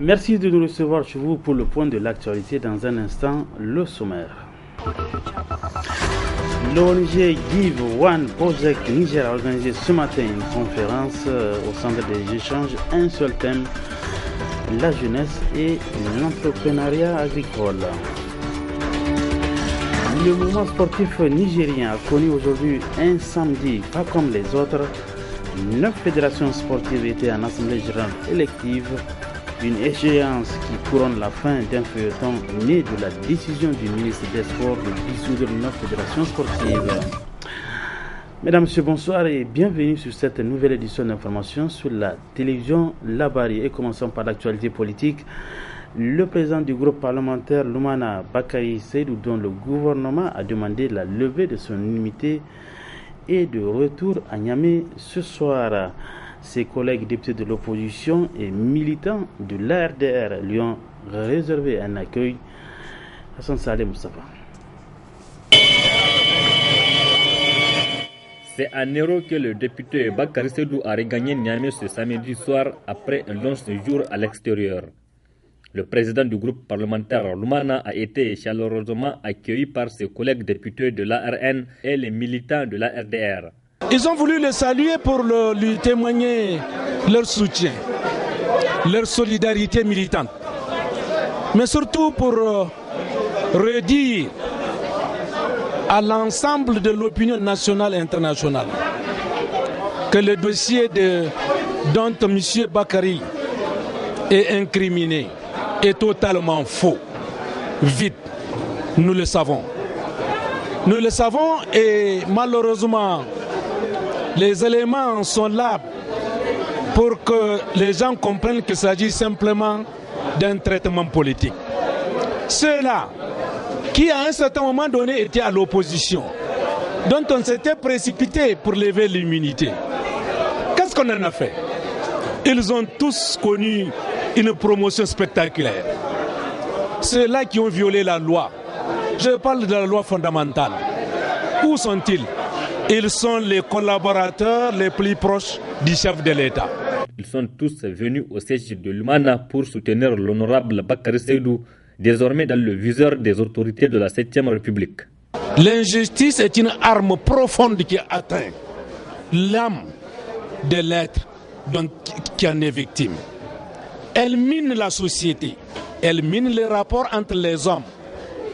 Merci de nous recevoir chez vous pour le point de l'actualité. Dans un instant, le sommaire. L'ONG Give One Project Niger a organisé ce matin une conférence au centre des échanges. Un seul thème, la jeunesse et l'entrepreneuriat agricole. Le mouvement sportif nigérien a connu aujourd'hui un samedi, pas comme les autres. 9 fédérations sportives étaient en assemblée générale élective. Une échéance qui couronne la fin d'un feuilleton né de la décision du ministre des Sports de dissoudre 9 fédérations sportives. Mesdames, Messieurs, bonsoir et bienvenue sur cette nouvelle édition d'information sur la télévision Labari. Et commençons par l'actualité politique. Le président du groupe parlementaire Lumana Bakari Seydou, dont le gouvernement a demandé la levée de son immunité, est de retour à Niamey ce soir. Ses collègues députés de l'opposition et militants de l'ARDR lui ont réservé un accueil. Hassan Saleh Moustapha. C'est à Nero que le député Bakari Seydou a regagné Niamey ce samedi soir après un long séjour à l'extérieur. Le président du groupe parlementaire Lumana a été chaleureusement accueilli par ses collègues députés de l'ARN et les militants de l'ARDR. Ils ont voulu le saluer pour lui témoigner leur soutien, leur solidarité militante, mais surtout pour redire à l'ensemble de l'opinion nationale et internationale que le dossier dont M. Bakari est incriminé est totalement faux, vide. Nous le savons. Nous le savons et malheureusement, les éléments sont là pour que les gens comprennent qu'il s'agit simplement d'un traitement politique. Ceux-là qui à un certain moment donné étaient à l'opposition, dont on s'était précipité pour lever l'immunité, qu'est-ce qu'on en a fait? Ils ont tous connu une promotion spectaculaire. Ceux-là qui ont violé la loi, je parle de la loi fondamentale, où sont-ils? Ils sont les collaborateurs les plus proches du chef de l'État. Ils sont tous venus au siège de Lumana pour soutenir l'honorable Bakari Seydou, désormais dans le viseur des autorités de la 7e République. L'injustice est une arme profonde qui atteint l'âme de l'être qui en est victime. Elle mine la société, elle mine les rapports entre les hommes,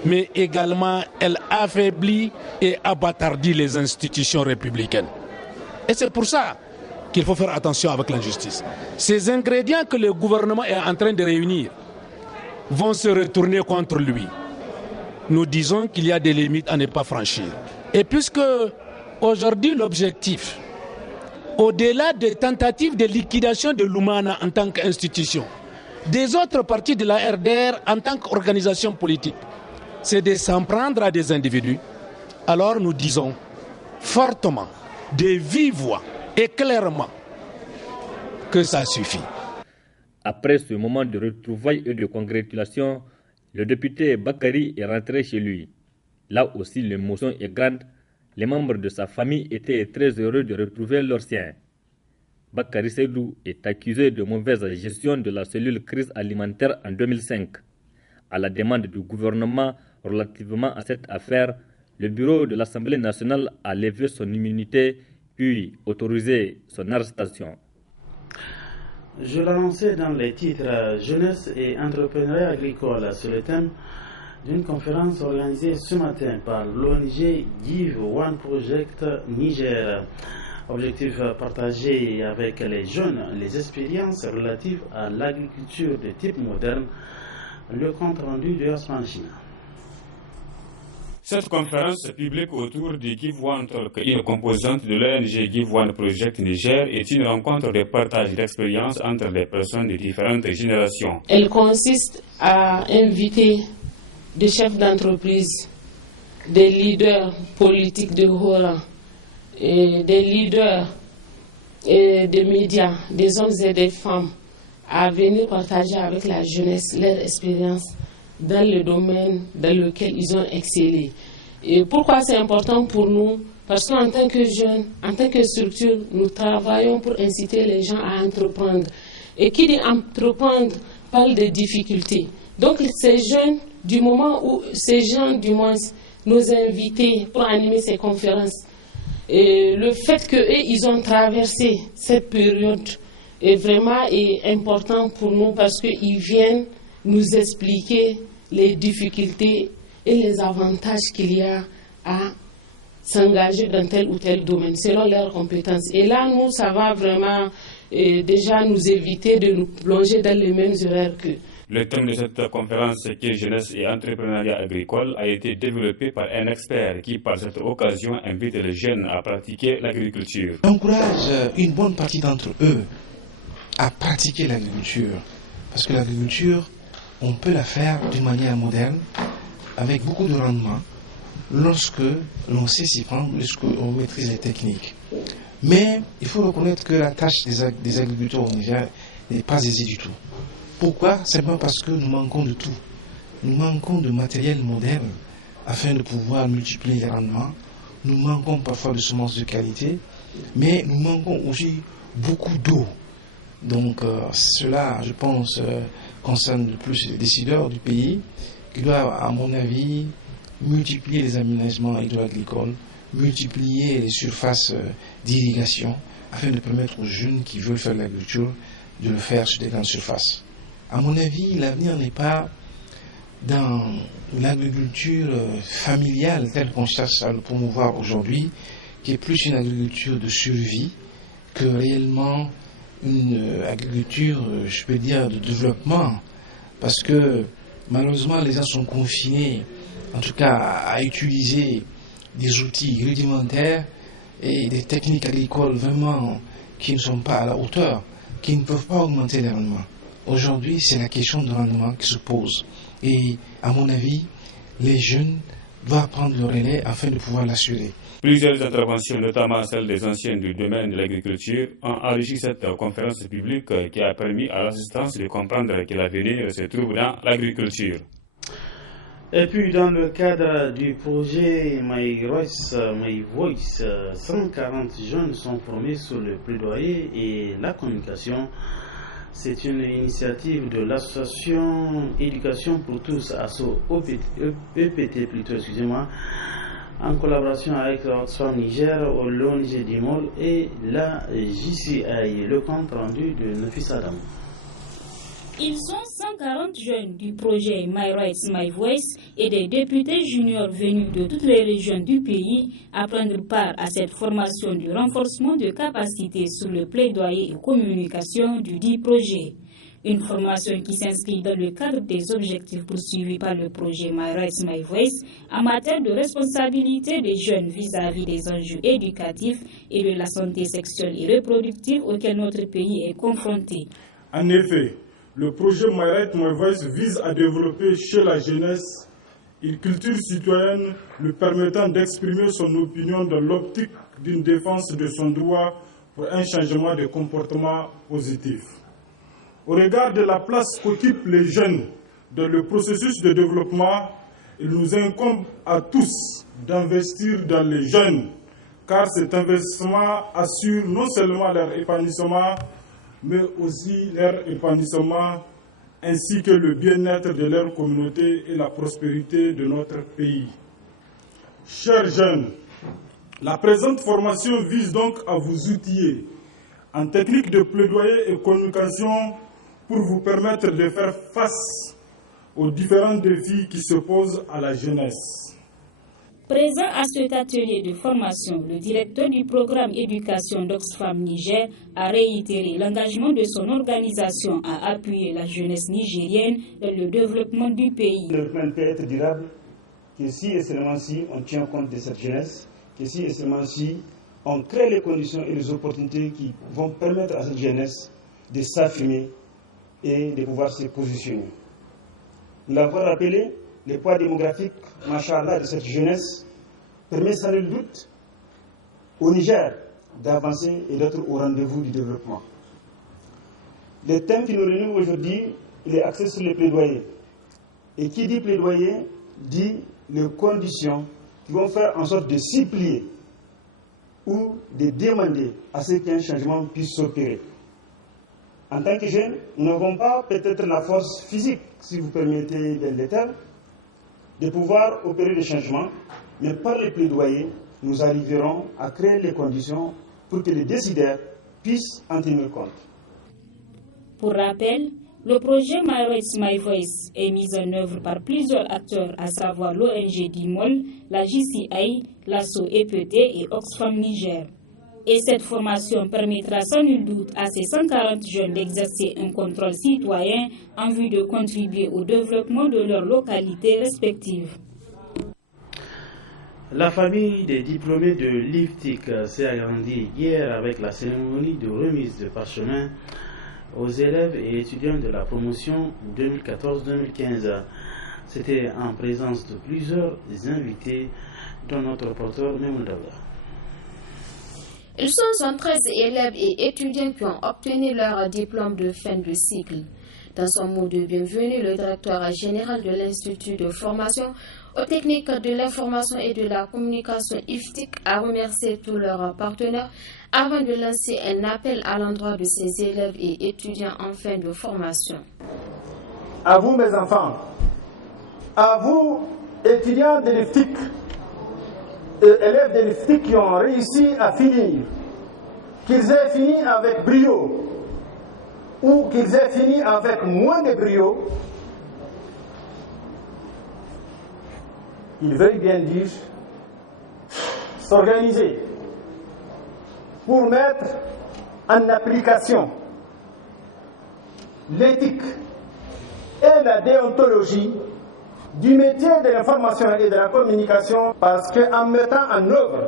mais également elle affaiblit et abattardit les institutions républicaines. Et c'est pour ça qu'il faut faire attention avec l'injustice. Ces ingrédients que le gouvernement est en train de réunir vont se retourner contre lui. Nous disons qu'il y a des limites à ne pas franchir. Et puisque aujourd'hui l'objectif, au-delà des tentatives de liquidation de Lumana en tant qu'institution, des autres partis de la RDR en tant qu'organisation politique, c'est de s'en prendre à des individus, alors nous disons fortement, de vive voix et clairement, que ça suffit. Après ce moment de retrouvailles et de congratulations, le député Bakari est rentré chez lui. Là aussi, l'émotion est grande. Les membres de sa famille étaient très heureux de retrouver leurs siens. Bakari Seydou est accusé de mauvaise gestion de la cellule crise alimentaire en 2005. À la demande du gouvernement relativement à cette affaire, le bureau de l'Assemblée nationale a levé son immunité puis autorisé son arrestation. Je l'annonçais dans les titres jeunesse et entrepreneuriat agricole sur le thème d'une conférence organisée ce matin par l'ONG Give One Project Niger. Objectif partagé avec les jeunes, les expériences relatives à l'agriculture de type moderne. Le compte rendu de Osman China. Cette conférence publique autour du Give One Talk, une composante de l'ONG Give One Project Niger, est une rencontre de partage d'expériences entre les personnes de différentes générations. Elle consiste à inviter des chefs d'entreprise, des leaders politiques de haut rang, des leaders et des médias, des hommes et des femmes, à venir partager avec la jeunesse leur expérience dans le domaine dans lequel ils ont excellé. Et pourquoi c'est important pour nous? Parce qu'en tant que jeunes, en tant que structure, nous travaillons pour inciter les gens à entreprendre. Et qui dit entreprendre parle des difficultés. Donc ces jeunes, du moment où ces gens, du moins, nos invités pour animer ces conférences, et le fait qu'eux, ils ont traversé cette période est vraiment important pour nous parce qu'ils viennent nous expliquer les difficultés et les avantages qu'il y a à s'engager dans tel ou tel domaine selon leurs compétences. Et là, nous, ça va vraiment déjà nous éviter de nous plonger dans les mêmes erreurs qu'eux. Le thème de cette conférence qui est jeunesse et entrepreneuriat agricole a été développé par un expert qui, par cette occasion, invite les jeunes à pratiquer l'agriculture. Encourage une bonne partie d'entre eux à pratiquer l'agriculture. Parce que l'agriculture, on peut la faire d'une manière moderne, avec beaucoup de rendement, lorsque l'on sait s'y prendre, lorsque l'on maîtrise les techniques. Mais il faut reconnaître que la tâche des agriculteurs au Niger n'est pas aisée du tout. Pourquoi? Simplement parce que nous manquons de tout. Nous manquons de matériel moderne afin de pouvoir multiplier les rendements. Nous manquons parfois de semences de qualité, mais nous manquons aussi beaucoup d'eau. Donc cela, je pense, concerne le plus les décideurs du pays qui doivent, à mon avis, multiplier les aménagements hydro-agricoles, multiplier les surfaces d'irrigation afin de permettre aux jeunes qui veulent faire de l'agriculture de le faire sur des grandes surfaces. À mon avis, l'avenir n'est pas dans l'agriculture familiale telle qu'on cherche à le promouvoir aujourd'hui, qui est plus une agriculture de survie que réellement une agriculture, je peux dire, de développement. Parce que malheureusement, les gens sont confinés, en tout cas, à utiliser des outils rudimentaires et des techniques agricoles vraiment qui ne sont pas à la hauteur, qui ne peuvent pas augmenter les rendements. Aujourd'hui, c'est la question de rendement qui se pose. Et à mon avis, les jeunes doivent prendre le relais afin de pouvoir l'assurer. Plusieurs interventions, notamment celles des anciens du domaine de l'agriculture, ont enrichi cette conférence publique qui a permis à l'assistance de comprendre que l'avenir se trouve dans l'agriculture. Et puis, dans le cadre du projet My Voice, 140 jeunes sont formés sur le plaidoyer et la communication. C'est une initiative de l'association Éducation pour tous, ASSO EPT plutôt, excusez-moi, en collaboration avec Oxfam Niger, l'ONG Dimol et la JCI. Le compte rendu de Nafis Adam. Ils sont 140 jeunes du projet My Rights, My Voice et des députés juniors venus de toutes les régions du pays à prendre part à cette formation du renforcement de capacités sur le plaidoyer et communication du dit projet. Une formation qui s'inscrit dans le cadre des objectifs poursuivis par le projet My Rights, My Voice en matière de responsabilité des jeunes vis-à-vis des enjeux éducatifs et de la santé sexuelle et reproductive auxquels notre pays est confronté. En effet, le projet My Rights, My Voice vise à développer chez la jeunesse une culture citoyenne lui permettant d'exprimer son opinion dans l'optique d'une défense de son droit pour un changement de comportement positif. Au regard de la place qu'occupent les jeunes dans le processus de développement, il nous incombe à tous d'investir dans les jeunes, car cet investissement assure non seulement leur épanouissement, mais aussi leur épanouissement ainsi que le bien-être de leur communauté et la prospérité de notre pays. Chers jeunes, la présente formation vise donc à vous outiller en technique de plaidoyer et communication pour vous permettre de faire face aux différents défis qui se posent à la jeunesse. Présent à cet atelier de formation, le directeur du programme éducation d'Oxfam Niger a réitéré l'engagement de son organisation à appuyer la jeunesse nigérienne dans le développement du pays. Le développement peut être durable que si et seulement si on tient compte de cette jeunesse, que si et seulement si on crée les conditions et les opportunités qui vont permettre à cette jeunesse de s'affirmer et de pouvoir se positionner. Nous l'avons rappelé, le poids démographique, machallah, de cette jeunesse permet sans nul doute au Niger d'avancer et d'être au rendez-vous du développement. Le thème qui nous réunit aujourd'hui, il est axé sur le plaidoyer. Et qui dit plaidoyer, dit les conditions qui vont faire en sorte de supplier ou de demander à ce qu'un changement puisse s'opérer. En tant que jeunes, nous n'avons pas peut-être la force physique, si vous permettez le terme, de pouvoir opérer des changements, mais par les plaidoyers, nous arriverons à créer les conditions pour que les décideurs puissent en tenir compte. Pour rappel, le projet My Rights, My Voice est mis en œuvre par plusieurs acteurs, à savoir l'ONG DIMOL, la JCI, l'ASSO EPT et Oxfam Niger. Et cette formation permettra sans nul doute à ces 140 jeunes d'exercer un contrôle citoyen en vue de contribuer au développement de leurs localités respectives. La famille des diplômés de l'IFTIC s'est agrandie hier avec la cérémonie de remise de parchemin aux élèves et étudiants de la promotion 2014-2015. C'était en présence de plusieurs invités, dont notre reporter Memoundawa. Ils sont 113 élèves et étudiants qui ont obtenu leur diplôme de fin de cycle. Dans son mot de bienvenue, le directeur général de l'Institut de formation aux techniques de l'information et de la communication IFTIC a remercié tous leurs partenaires avant de lancer un appel à l'endroit de ses élèves et étudiants en fin de formation. À vous mes enfants, à vous étudiants de l'IFTIC, élèves de l'IFTIC qui ont réussi à finir, qu'ils aient fini avec brio ou qu'ils aient fini avec moins de brio, ils veuillent bien dire s'organiser pour mettre en application l'éthique et la déontologie du métier de l'information et de la communication, parce qu'en mettant en œuvre,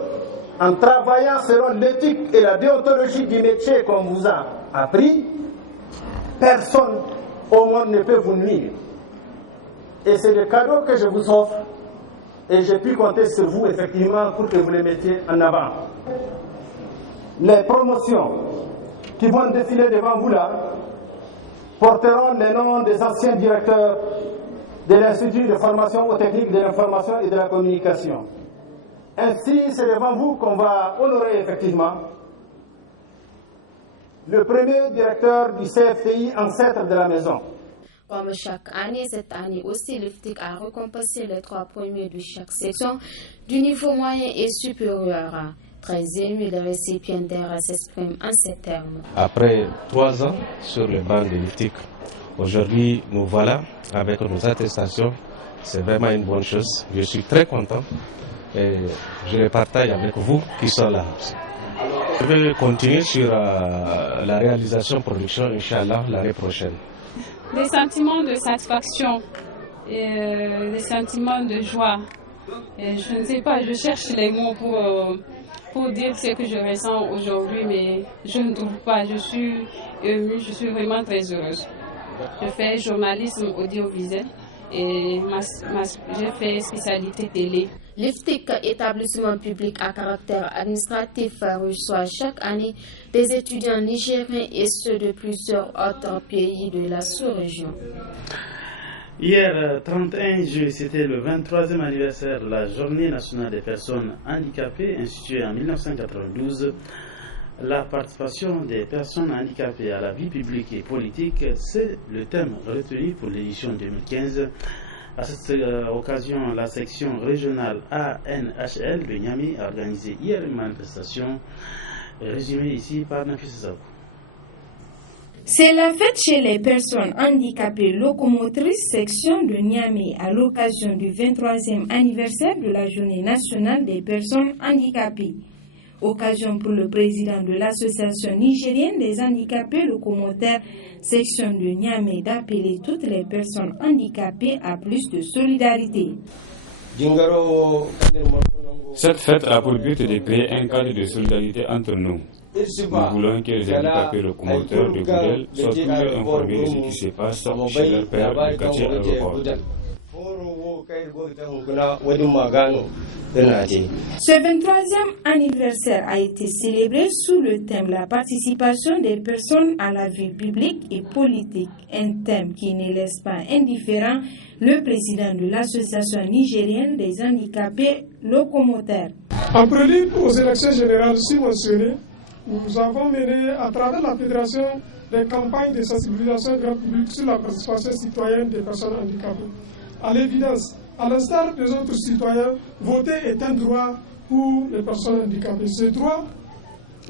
en travaillant selon l'éthique et la déontologie du métier qu'on vous a appris, personne au monde ne peut vous nuire. Et c'est le cadeau que je vous offre, et je puis compter sur vous effectivement pour que vous les mettiez en avant. Les promotions qui vont défiler devant vous là porteront les noms des anciens directeurs de l'Institut de formation aux techniques de l'information et de la communication. Ainsi, c'est devant vous qu'on va honorer effectivement le premier directeur du CFTI, ancêtre de la maison. Comme chaque année, cette année aussi, l'IFTIC a récompensé les 3 premiers de chaque section du niveau moyen et supérieur. Très ému, les récipiendaires s'expriment en ces termes. Après 3 ans sur le banc de l'IFTIC, aujourd'hui nous voilà avec nos attestations. C'est vraiment une bonne chose. Je suis très content et je les partage avec vous qui sont là. Je vais continuer sur la réalisation production, Inch'Allah, l'année prochaine. Des sentiments de satisfaction et des sentiments de joie. Et je ne sais pas, je cherche les mots pour dire ce que je ressens aujourd'hui, mais je ne trouve pas. Je suis émue, je suis vraiment très heureuse. Je fais journalisme audiovisuel et j'ai fait spécialité télé. L'IFTIC, établissement public à caractère administratif, reçoit chaque année des étudiants nigériens et ceux de plusieurs autres pays de la sous-région. Hier, 31 juillet, c'était le 23e anniversaire de la Journée nationale des personnes handicapées, instituée en 1992. La participation des personnes handicapées à la vie publique et politique, c'est le thème retenu pour l'édition 2015. À cette occasion, la section régionale ANHL de Niamey a organisé hier une manifestation résumée ici par Nafisa Zakou. C'est la fête chez les personnes handicapées locomotrices section de Niamey à l'occasion du 23e anniversaire de la Journée nationale des personnes handicapées. Occasion pour le président de l'Association nigérienne des handicapés locomoteurs section de Niamey d'appeler toutes les personnes handicapées à plus de solidarité. Cette fête a pour but de créer un cadre de solidarité entre nous. Nous voulons que les handicapés locomoteurs de Goudel soient toujours informés de ce qui se passe chez leur père du quartier aéroport. Ce 23e anniversaire a été célébré sous le thème la participation des personnes à la vie publique et politique, un thème qui ne laisse pas indifférent le président de l'Association nigérienne des handicapés locomoteurs. En prélude aux élections générales subventionnées, nous avons mené à travers la Fédération des campagnes de sensibilisation grand public sur la participation citoyenne des personnes handicapées. À l'évidence, à l'instar des autres citoyens, voter est un droit pour les personnes handicapées. Ce droit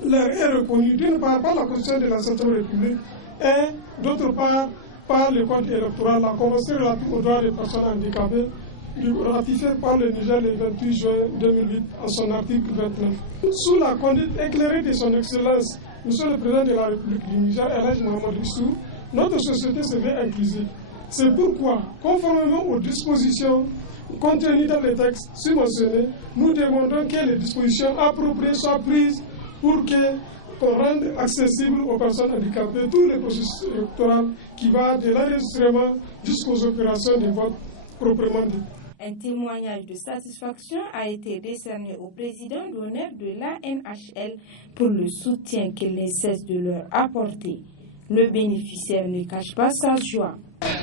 leur est reconnu d'une part par la Constitution de la Cinquième République et d'autre part par le Code électoral, la Convention relative aux droits des personnes handicapées, ratifiée par le Niger le 28 juin 2008 en son article 29. Sous la conduite éclairée de son Excellence, Monsieur le Président de la République du Niger, El Hadji Mohamed Issou, notre société se veut inclusive. C'est pourquoi, conformément aux dispositions contenues dans les textes subventionnés, nous demandons que les dispositions appropriées soient prises pour qu'on rende accessible aux personnes handicapées tout le processus électoral qui va de l'enregistrement jusqu'aux opérations de vote proprement dit. Un témoignage de satisfaction a été décerné au président d'honneur de l'ANHL pour le soutien qu'il ne cesse de leur apporter. Le bénéficiaire ne cache pas sa joie.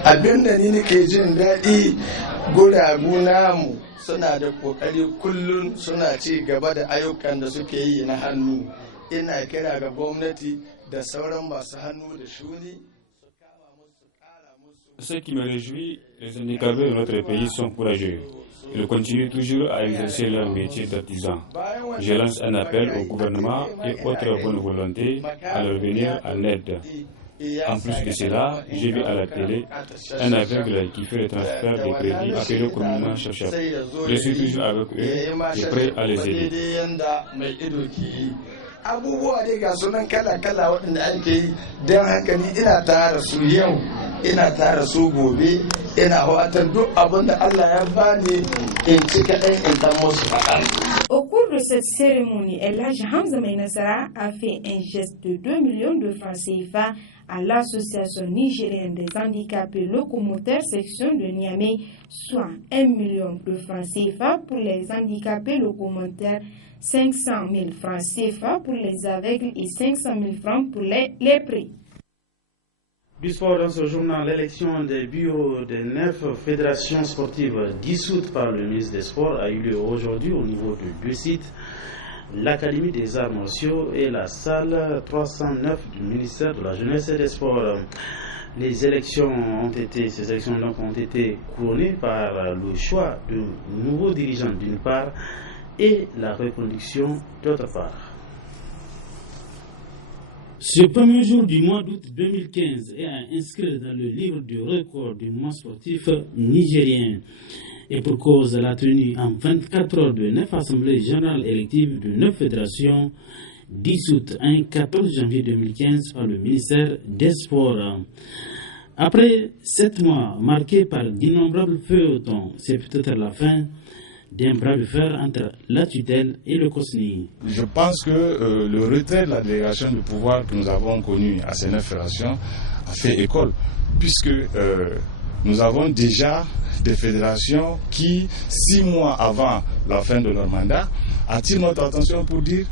Abinda ni nake jin daɗi guragu namu suna da kokari kullum suna ci gaba da ayyukan da suke yi na hannu. Ina kira ga gwamnati da sauran masu hannu da shuni. Ce qui me réjouit, les handicapés de notre pays sont courageux. Ils continuent toujours à exercer leur métier d'artisan. Je lance un appel au gouvernement et autres bonnes volontés à leur venir en aide. En plus de cela, j'ai vu à la télé un aveugle qui fait le transfert des crédits appelé communément Chef. Je suis toujours avec eux et prêt à les aider. Abubuwa dai ga sunan kala-kala waɗanda ake yi don haka ni ina tara su yau ina tara su gobe ina watar duk abin da Allah ya bani in ci kaɗan in ɗan musu faɗa. Au cours de cette cérémonie, El Hadji Hamza Mai Nasara a fait un geste de 2 millions de francs CFA à l'Association nigérienne des handicapés locomoteurs section de Niamey, soit 1 million de francs CFA pour les handicapés locomoteurs, 500 000 francs CFA pour les aveugles et 500 000 francs pour les lépreux. Du sport dans ce journal, l'élection des bureaux des 9 fédérations sportives dissoutes par le ministre des Sports a eu lieu aujourd'hui au niveau de 2 sites, l'Académie des arts martiaux et la salle 309 du ministère de la Jeunesse et des Sports. Ces élections ont été couronnées par le choix de nouveaux dirigeants d'une part et la reconduction d'autre part. Ce premier jour du mois d'août 2015 est à inscrire dans le livre du record du mois sportif nigérien. Et pour cause, la tenue en 24 heures de 9 assemblées générales électives de 9 fédérations dissoutes un 14 janvier 2015 par le ministère des Sports. Après 7 mois marqués par d'innombrables feuilletons, c'est peut-être la fin d'un bras de fer entre la tutelle et le COSNI. Je pense que le retrait de la délégation de pouvoir que nous avons connu à ces 9 fédérations a fait école, puisque nous avons déjà des fédérations qui, 6 mois avant la fin de leur mandat, attirent notre attention pour dire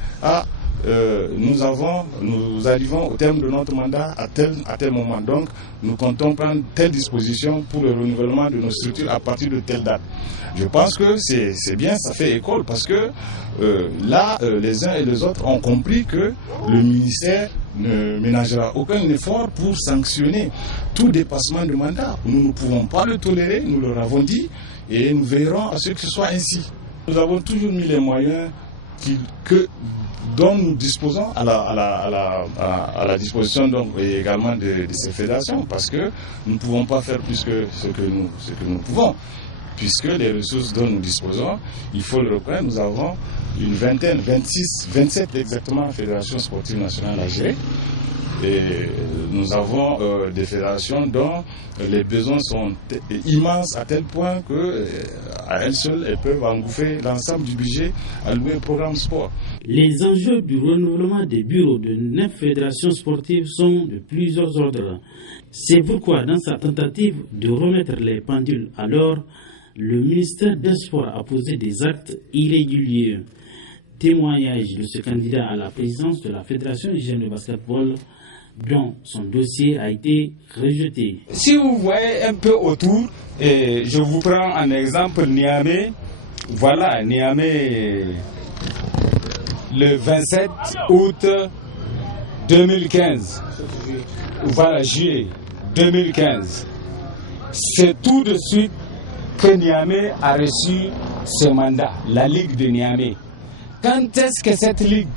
nous arrivons au terme de notre mandat à tel moment. Donc, nous comptons prendre telle disposition pour le renouvellement de nos structures à partir de telle date. Je pense que c'est bien, ça fait école, parce que les uns et les autres ont compris que le ministère ne ménagera aucun effort pour sanctionner tout dépassement de mandat. Nous ne pouvons pas le tolérer, nous leur avons dit, et nous veillerons à ce que ce soit ainsi. Nous avons toujours mis les moyens dont nous disposons à la disposition donc, également de ces fédérations, parce que nous ne pouvons pas faire plus que ce que nous pouvons, puisque les ressources dont nous disposons, il faut le reconnaître, nous avons une vingtaine, 27 exactement fédérations sportives nationales à gérer. Et nous avons des fédérations dont les besoins sont immenses à tel point qu'à elles seules, elles peuvent engouffrer l'ensemble du budget alloué au programme sport. Les enjeux du renouvellement des bureaux de 9 fédérations sportives sont de plusieurs ordres. C'est pourquoi, dans sa tentative de remettre les pendules à l'heure, le ministère des Sports a posé des actes irréguliers. Témoignage de ce candidat à la présidence de la Fédération nigérienne de basketball, dont son dossier a été rejeté. Si vous voyez un peu autour, je vous prends un exemple, Niamey. Voilà, Niamey, le 27 août 2015. voilà, juillet 2015, c'est tout de suite que Niamey a reçu ce mandat, la Ligue de Niamey. Quand est-ce que cette Ligue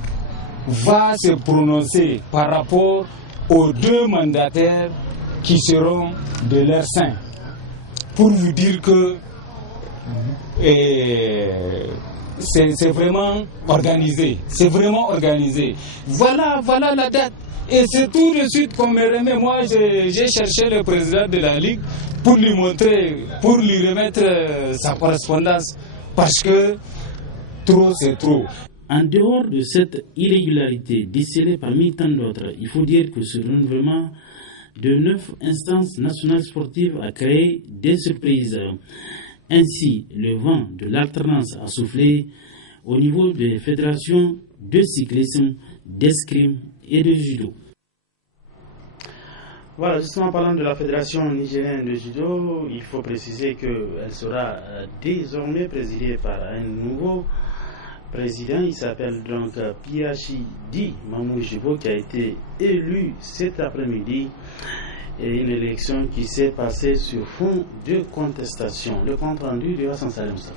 va se prononcer par rapport aux 2 mandataires qui seront de leur sein? Pour vous dire que c'est vraiment organisé. C'est vraiment organisé. Voilà la date. Et c'est tout de suite qu'on me remet. Moi, j'ai cherché le président de la Ligue pour lui montrer, pour lui remettre sa correspondance. Parce que trop, c'est trop. En dehors de cette irrégularité décelée parmi tant d'autres, il faut dire que ce renouvellement de 9 instances nationales sportives a créé des surprises. Ainsi, le vent de l'alternance a soufflé au niveau des fédérations de cyclisme, d'escrime et de judo. Voilà, justement parlant de la fédération nigérienne de judo, il faut préciser qu'elle sera désormais présidée par un nouveau président. Il s'appelle donc Piachidi Mamou Jibo, qui a été élu cet après-midi. Et une élection qui s'est passée sur fond de contestation. Le compte rendu de Hassan Salem Mustafa.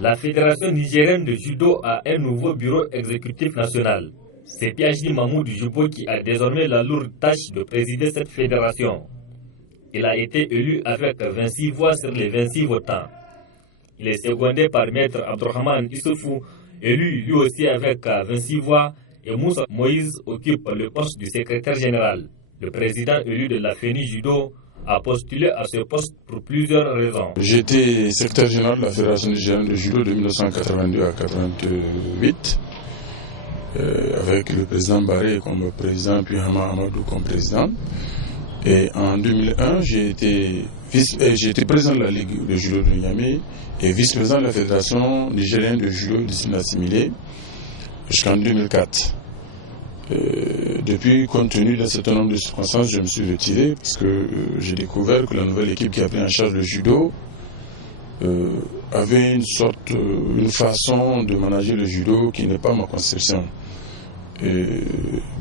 La Fédération nigérienne de judo a un nouveau bureau exécutif national. C'est Piachidi Mamou Jibo qui a désormais la lourde tâche de présider cette fédération. Il a été élu avec 26 voix sur les 26 votants. Il est secondé par Maître Abdourahmane Issoufou, élu lui aussi avec 26 voix, et Moussa Moïse occupe le poste du secrétaire général. Le président élu de la FENI Judo a postulé à ce poste pour plusieurs raisons. J'étais secrétaire général de la Fédération nigérienne de judo de 1982 à 1988, avec le président Barré comme président, puis Hama Amadou comme président. Et en 2001, j'ai été président de la Ligue de judo de Niamey et vice-président de la Fédération nigérienne de judo et discipline assimilée jusqu'en 2004. Depuis, compte tenu d'un certain nombre de circonstances, je me suis retiré parce que j'ai découvert que la nouvelle équipe qui a pris en charge le judo avait une façon de manager le judo qui n'est pas ma conception.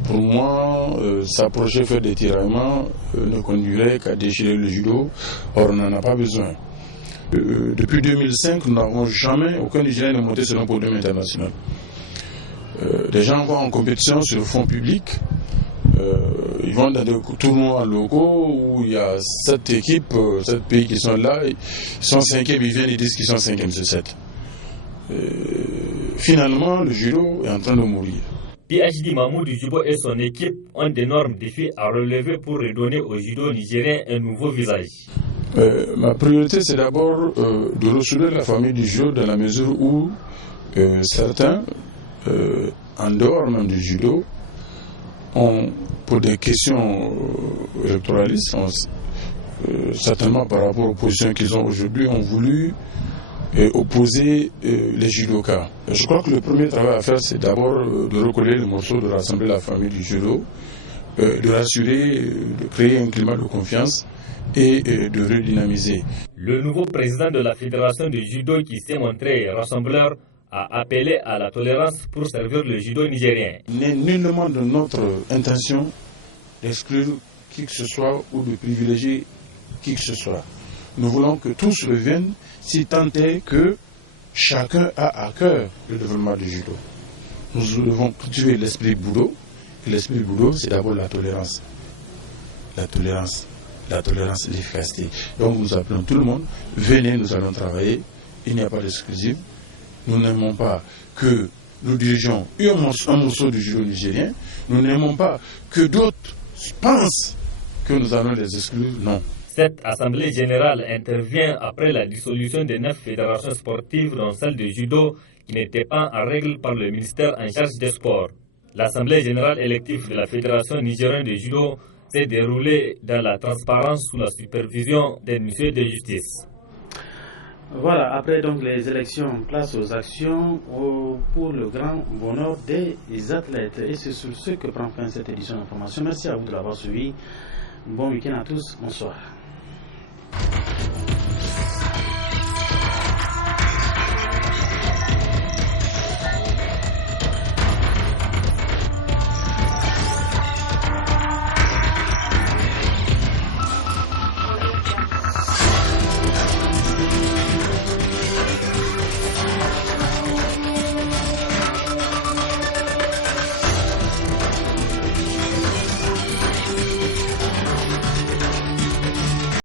Pour moi, s'approcher, faire des tiraillements ne conduirait qu'à déchirer le judo. Or, on n'en a pas besoin. Depuis 2005, nous n'avons jamais, aucun Nigérien n'est monté sur un podium international. Les gens vont en compétition sur le fond public. Ils vont dans des tournois locaux où il y a 7 équipes, 7 pays qui sont là. Ils sont 5e, ils viennent, ils disent qu'ils sont 5e sur 7. Finalement, le judo est en train de mourir. Piachidi Mamou Jibo et son équipe ont d'énormes défis à relever pour redonner au judo nigérien un nouveau visage. Ma priorité, c'est d'abord de ressouder la famille du judo dans la mesure où certains, en dehors même du judo, pour des questions électoralistes, certainement par rapport aux positions qu'ils ont aujourd'hui, ont voulu opposer les judokas. Je crois que le premier travail à faire, c'est d'abord de recoller les morceaux, de rassembler la famille du judo, de rassurer, de créer un climat de confiance et de redynamiser. Le nouveau président de la Fédération de judo, qui s'est montré rassembleur, a appelé à la tolérance pour servir le judo nigérien. Il n'est nullement de notre intention d'exclure qui que ce soit ou de privilégier qui que ce soit. Nous voulons que tous reviennent, si tant est que chacun a à cœur le développement du judo. Nous devons cultiver l'esprit Budo. Et l'esprit Budo, c'est d'abord la tolérance. La tolérance, l'efficacité. Donc nous appelons tout le monde, venez, nous allons travailler. Il n'y a pas d'exclusif. Nous n'aimons pas que nous dirigeons un morceau du judo nigérien. Nous n'aimons pas que d'autres pensent que nous allons les exclure. Non. Cette assemblée générale intervient après la dissolution des 9 fédérations sportives, dont celle de judo, qui n'était pas en règle par le ministère en charge des sports. L'assemblée générale élective de la Fédération nigérienne de judo s'est déroulée dans la transparence sous la supervision des ministères de justice. Voilà, après donc les élections, place aux actions pour le grand bonheur des athlètes. Et c'est sur ce que prend fin cette édition d'information. Merci à vous de l'avoir suivi. Bon week-end à tous. Bonsoir.